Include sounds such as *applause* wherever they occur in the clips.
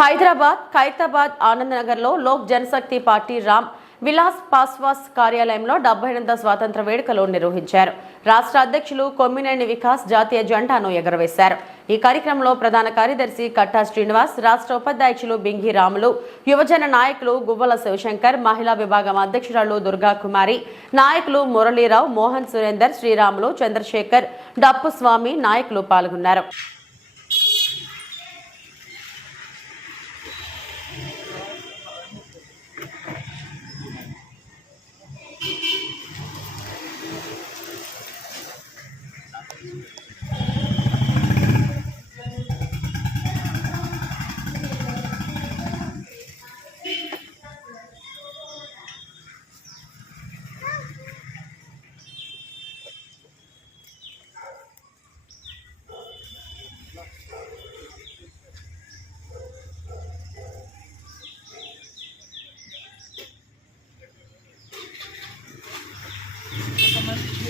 హైదరాబాద్ ఖైరతాబాద్ ఆనందనగర్లో లోక్ జనశక్తి పార్టీ రామ్ విలాస్ పాస్వాస్ కార్యాలయంలో డెబ్బై ఎనిమిదవ స్వాతంత్ర వేడుకలు నిర్వహించారు. రాష్ట్ర అధ్యక్షులు కొమ్మినేని వికాస్ జాతీయ జెండాను ఎగరవేశారు. ఈ కార్యక్రమంలో ప్రధాన కార్యదర్శి కట్టా శ్రీనివాస్ రాష్ట్ర ఉపాధ్యక్షులు బింగి రాములు యువజన నాయకులు గువ్వల శివశంకర్ మహిళా విభాగం అధ్యక్షురాలు దుర్గా కుమారి నాయకులు మురళీరావు మోహన్ సురేందర్ శ్రీరాములు చంద్రశేఖర్ డప్పు స్వామి నాయకులు పాల్గొన్నారు.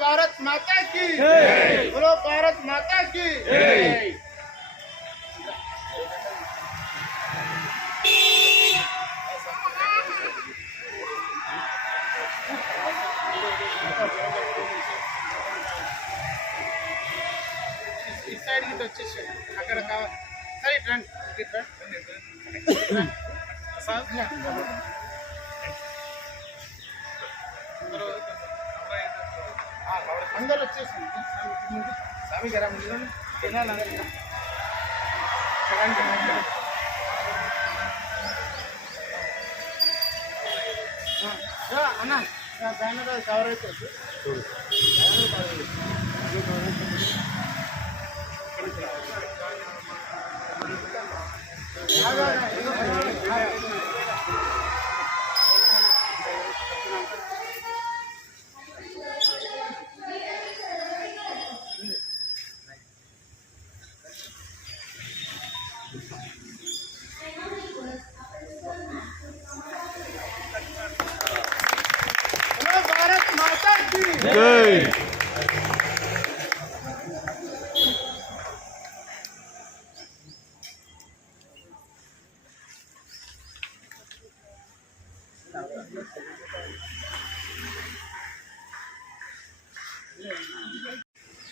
भारत माता की। बोलो भारत माता की। अच्छे से अगर सही फ्रेंड *laughs* फ्रेंड అందరు వచ్చేసింది స్వామి గారా తినాలి అన్న బ్యానర్ కవర్ అయిపోతుంది బ్యానర్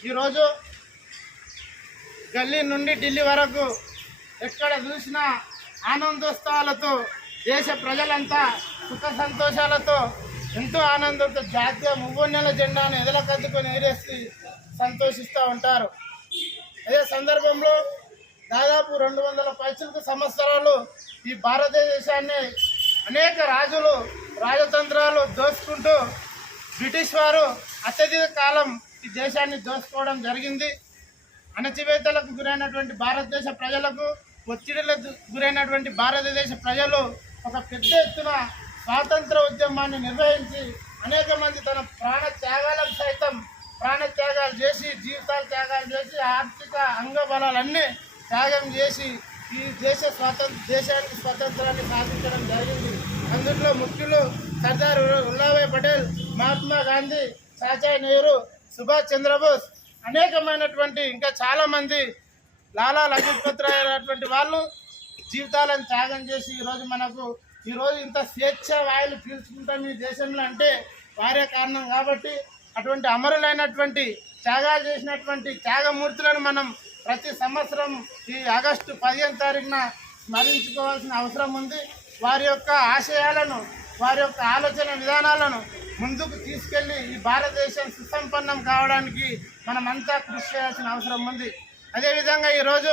ఈరోజు గల్లీ నుండి ఢిల్లీ వరకు ఎక్కడ చూసినా ఆనందోత్సవాలతో దేశ ప్రజలంతా సుఖ సంతోషాలతో ఎంతో ఆనందంతో జాతీయ మువ్వన్నెల జెండాను ఎదలకద్దుకొని ఎగరేసి సంతోషిస్తూ ఉంటారు. అదే సందర్భంలో దాదాపు రెండు వందల పైసలకు సంవత్సరాలు ఈ భారతదేశాన్ని అనేక రాజులు రాజతంత్రాలు దోచుకుంటూ బ్రిటిష్ వారు అత్యధిక కాలం ఈ దేశాన్ని దోచుకోవడం జరిగింది. అణచివేతలకు గురైనటువంటి భారతదేశ ప్రజలకు ఒత్తిడిలకు గురైనటువంటి భారతదేశ ప్రజలు ఒక పెద్ద ఎత్తున స్వాతంత్ర ఉద్యమాన్ని నిర్వహించి అనేక మంది తన ప్రాణ త్యాగాలకు సైతం ప్రాణ త్యాగాలు చేసి జీవితాలు త్యాగాలు చేసి ఆర్థిక అంగబలాలన్నీ త్యాగం చేసి ఈ దేశ స్వాతంత్ర దేశానికి స్వాతంత్రాన్ని సాధించడం జరిగింది. అందులో ముఖ్యులు సర్దార్ వల్లభాయ్ పటేల్ మహాత్మా గాంధీ సాచాయ్ నెహ్రూ సుభాష్ చంద్రబోస్ అనేకమైనటువంటి ఇంకా చాలామంది లాలా లజపత్ రాయ్ అనేటువంటి వాళ్ళు జీవితాలను త్యాగం చేసి ఈరోజు మనకు ఈరోజు ఇంత స్వేచ్ఛ వాయులు పీల్చుకుంటాం ఈ దేశంలో అంటే వారే కారణం కాబట్టి అటువంటి అమరులైనటువంటి త్యాగాలు చేసినటువంటి త్యాగమూర్తులను మనం ప్రతి సంవత్సరం ఈ ఆగస్టు పదిహేను తారీఖున స్మరించుకోవాల్సిన అవసరం ఉంది. వారి యొక్క ఆశయాలను వారి యొక్క ఆలోచన విధానాలను ముందుకు తీసుకెళ్ళి ఈ భారతదేశం సుసంపన్నం కావడానికి మనమంతా కృషి చేయాల్సిన అవసరం ఉంది. అదేవిధంగా ఈరోజు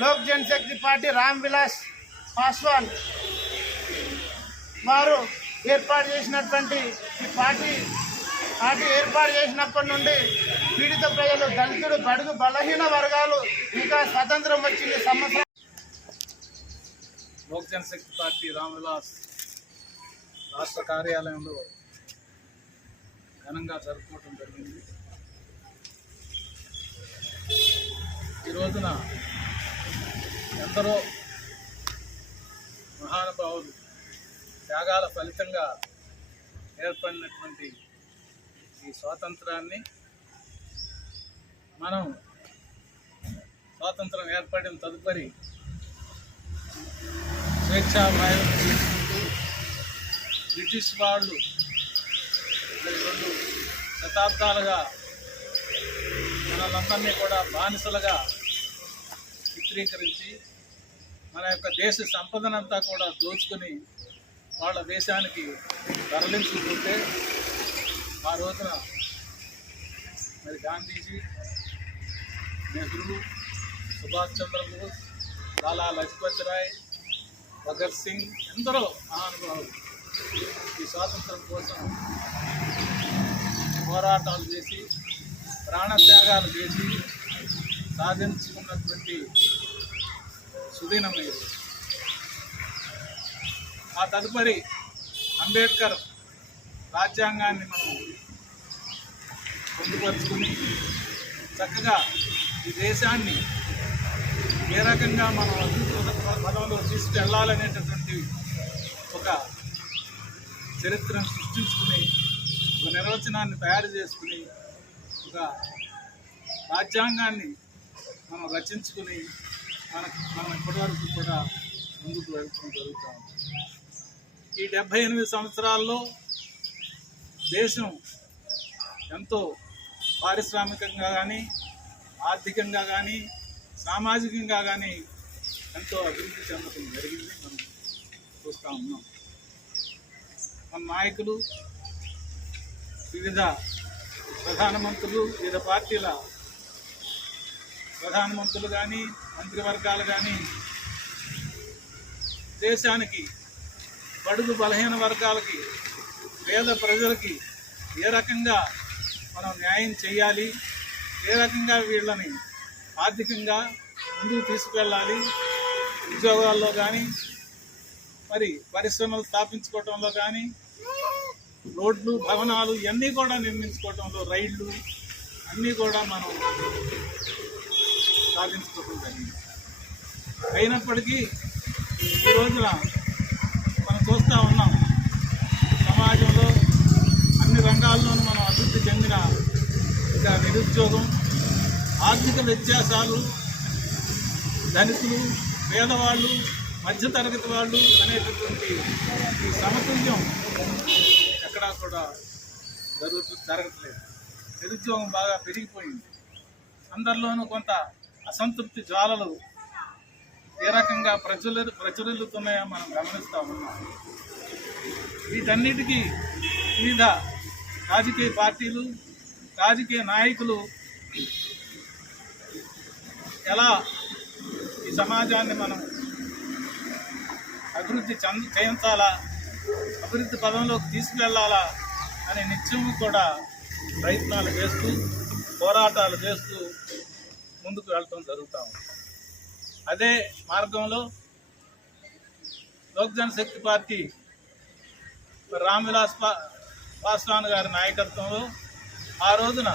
లోక్ జనశక్తి పార్టీ రామ్ విలాస్ పాస్వాన్ వారు ఏర్పాటు చేసినటువంటి ఈ పార్టీ పార్టీ ఏర్పాటు చేసినప్పటి నుండి పీడిత ప్రజలు దళితులు బడుగు బలహీన వర్గాలు ఇంకా స్వతంత్రం వచ్చింది సంవత్సరం. లోక్ జనశక్తి పార్టీ రామ్విలాస్ రాష్ట్ర కార్యాలయంలో ఘనంగా జరుపుకోవటం జరిగింది. ఈ రోజున ఎందరో మహానుభావులు త్యాగాల ఫలితంగా ఏర్పడినటువంటి ఈ స్వాతంత్రాన్ని మనం స్వాతంత్రం ఏర్పడిన తదుపరి స్వేచ్ఛా వాయువు తీసుకుంటూ బ్రిటిష్ వాళ్ళు రెండు శతాబ్దాలుగా మనలందరినీ కూడా బానిసలుగా చిత్రీకరించి మన యొక్క దేశ సంపదనంతా కూడా దోచుకొని వాళ్ళ దేశానికి తరలించుకుంటే ఆ రోజున మరి గాంధీజీ నెహ్రూ సుభాష్ చంద్రబోస్ లాలా లజపత్ రాయ్ భగత్ సింగ్ ఎందరో మహానుభావులు ఈ స్వాతంత్రం కోసం పోరాటాలు చేసి ప్రాణత్యాగాలు చేసి సాధించుకున్నటువంటి సుదినం ఇది ఆ తదుపరి అంబేద్కర్ రాజ్యాంగాన్ని మనం పొందుపరుచుకుని చక్కగా ఈ దేశాన్ని ఏ రకంగా మనం పదంలో తీసుకెళ్ళాలనేటటువంటి ఒక చరిత్రను సృష్టించుకుని ఒక నిర్వచనాన్ని తయారు చేసుకుని ఒక రాజ్యాంగాన్ని మనం రచించుకుని మనకు మనం ఇప్పటివరకు కూడా ముందుకు వెళ్తూ జరుగుతూ ఉంది. ఈ డెబ్భై ఎనిమిది సంవత్సరాల్లో దేశం ఎంతో పారిశ్రామికంగా కానీ ఆర్థికంగా కానీ సామాజికంగా కానీ ఎంతో అభివృద్ధి చెందడం జరిగింది. మనం చూస్తూ ఉన్నాం. మన నాయకులు వివిధ ప్రధానమంత్రులు వివిధ పార్టీల ప్రధానమంత్రులు కానీ మంత్రివర్గాలు కానీ దేశానికి బడుగు బలహీన వర్గాలకి పేద ప్రజలకి ఏ రకంగా మనం న్యాయం చేయాలి ఏ రకంగా వీళ్ళని ఆర్థికంగా ముందుకు తీసుకెళ్ళాలి? ఉద్యోగాల్లో కానీ మరి పరిశ్రమలు స్థాపించుకోవటంలో కానీ రోడ్లు భవనాలు ఇవన్నీ కూడా నిర్మించుకోవటంలో రైళ్ళు అన్నీ కూడా మనం సాధించుకోవటం జరిగింది. అయినప్పటికీ ఈ రోజున మనం చూస్తూ ఉన్నాం సమాజంలో అన్ని రంగాల్లోనూ మనం అభివృద్ధి చెందిన ఇక నిరుద్యోగం ఆర్థిక వ్యత్యాసాలు ధనికులు పేదవాళ్ళు మధ్యతరగతి వాళ్ళు అనేటటువంటి ఈ సమతుల్యం ఎక్కడా కూడా జరుగుతూ జరగట్లేదు. నిరుద్యోగం బాగా పెరిగిపోయింది. అందరిలోనూ కొంత అసంతృప్తి జ్వాలలు ఏ రకంగా ప్రచుర ప్రచురిల్లుతున్నాయో మనం గమనిస్తూ ఉన్నాం. వీటన్నిటికీ వివిధ రాజకీయ పార్టీలు రాజకీయ నాయకులు ఎలా ఈ సమాజాన్ని మనం అభివృద్ధి చెంద చేయించాలా అభివృద్ధి పదంలోకి తీసుకువెళ్ళాలా అనే నిత్యం కూడా ప్రయత్నాలు చేస్తూ పోరాటాలు చేస్తూ ముందుకు వెళ్ళటం జరుగుతూ ఉంది. అదే మార్గంలో లోక్ జనశక్తి పార్టీ రామ్విలాస్ పా పాస్వాన్ గారి నాయకత్వంలో ఆ రోజున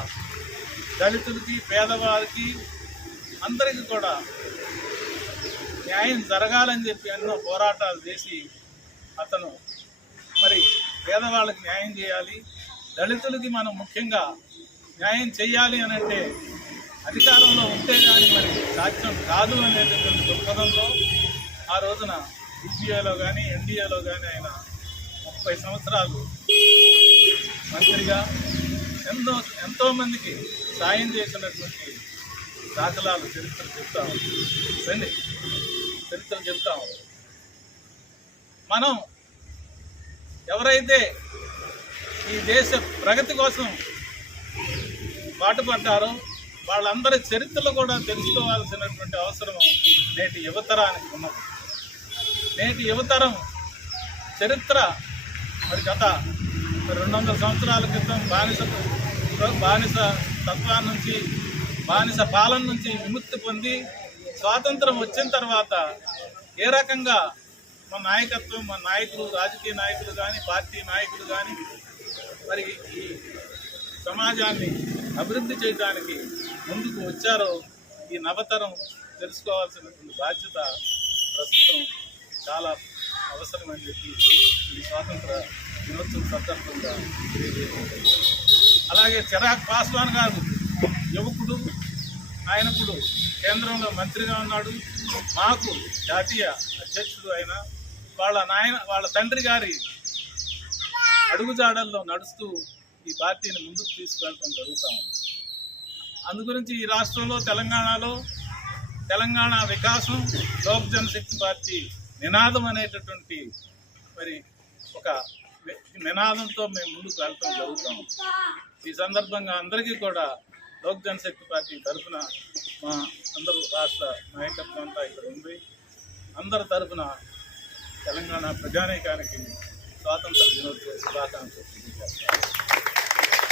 దళితులకి పేదవారికి అందరికీ కూడా న్యాయం జరగాలని చెప్పి ఎన్నో పోరాటాలు చేసి అతను మరి పేదవాళ్ళకి న్యాయం చేయాలి దళితులకి మనం ముఖ్యంగా న్యాయం చేయాలి అని అంటే అధికారంలో ఉంటే కానీ మరి సాధ్యం కాదు అనేటటువంటి దృక్పథంలో ఆ రోజున యూపీఏలో కానీ ఎన్డీఏలో కానీ ఆయన ముప్పై సంవత్సరాలు ఎంతో ఎంతోమందికి సాయం చేసినటువంటి దాఖలాలు చరిత్ర చెప్తాం రండి. చరిత్ర చెప్తా మనం ఎవరైతే ఈ దేశ ప్రగతి కోసం పాటుపడ్డారో వాళ్ళందరి చరిత్రలు కూడా తెలుసుకోవాల్సినటువంటి అవసరం నేటి యువతరానికి ఉన్నది. నేటి యువతరం చరిత్ర మరి గత రెండు వందల సంవత్సరాల క్రితం బానిస బానిస తత్వాన్ని నుంచి బానిస పాలన నుంచి విముక్తి పొంది స్వాతంత్రం వచ్చిన తర్వాత ఏ రకంగా మన నాయకత్వం మన నాయకులు రాజకీయ నాయకులు కానీ పార్టీ నాయకులు కానీ మరి ఈ సమాజాన్ని అభివృద్ధి చేయడానికి ముందుకు వచ్చారో ఈ నవతరం తెలుసుకోవాల్సినటువంటి బాధ్యత ప్రస్తుతం చాలా అవసరమని చెప్పి ఈ స్వాతంత్ర దినోత్సవం సందర్భంగా తెలియజేస్తుంది అలాగే చిరాగ్ పాస్వాన్ గారు యువకుడు ఆయనప్పుడు కేంద్రంలో మంత్రిగా ఉన్నాడు. మాకు జాతీయ అధ్యక్షుడు అయిన వాళ్ళ నాయన వాళ్ళ తండ్రి గారి అడుగుజాడల్లో నడుస్తూ ఈ పార్టీని ముందుకు తీసుకెళ్ళడం జరుగుతూ ఉంది. అందుగురించి ఈ రాష్ట్రంలో తెలంగాణలో తెలంగాణ వికాసం లోక్ జనశక్తి పార్టీ నినాదం అనేటటువంటి మరి ఒక నినాదంతో మేము ముందుకు వెళ్ళటం జరుగుతాం ఈ సందర్భంగా అందరికీ కూడా లోక్ జనశక్తి పార్టీ తరఫున మా అందరూ రాష్ట్ర నాయకత్వం అంతా ఇక్కడ ఉంది. అందరి తరఫున తెలంగాణ ప్రజానీకానికి స్వాతంత్ర దినోత్సవ శుభాకాంక్షలు తెలియజేస్తారు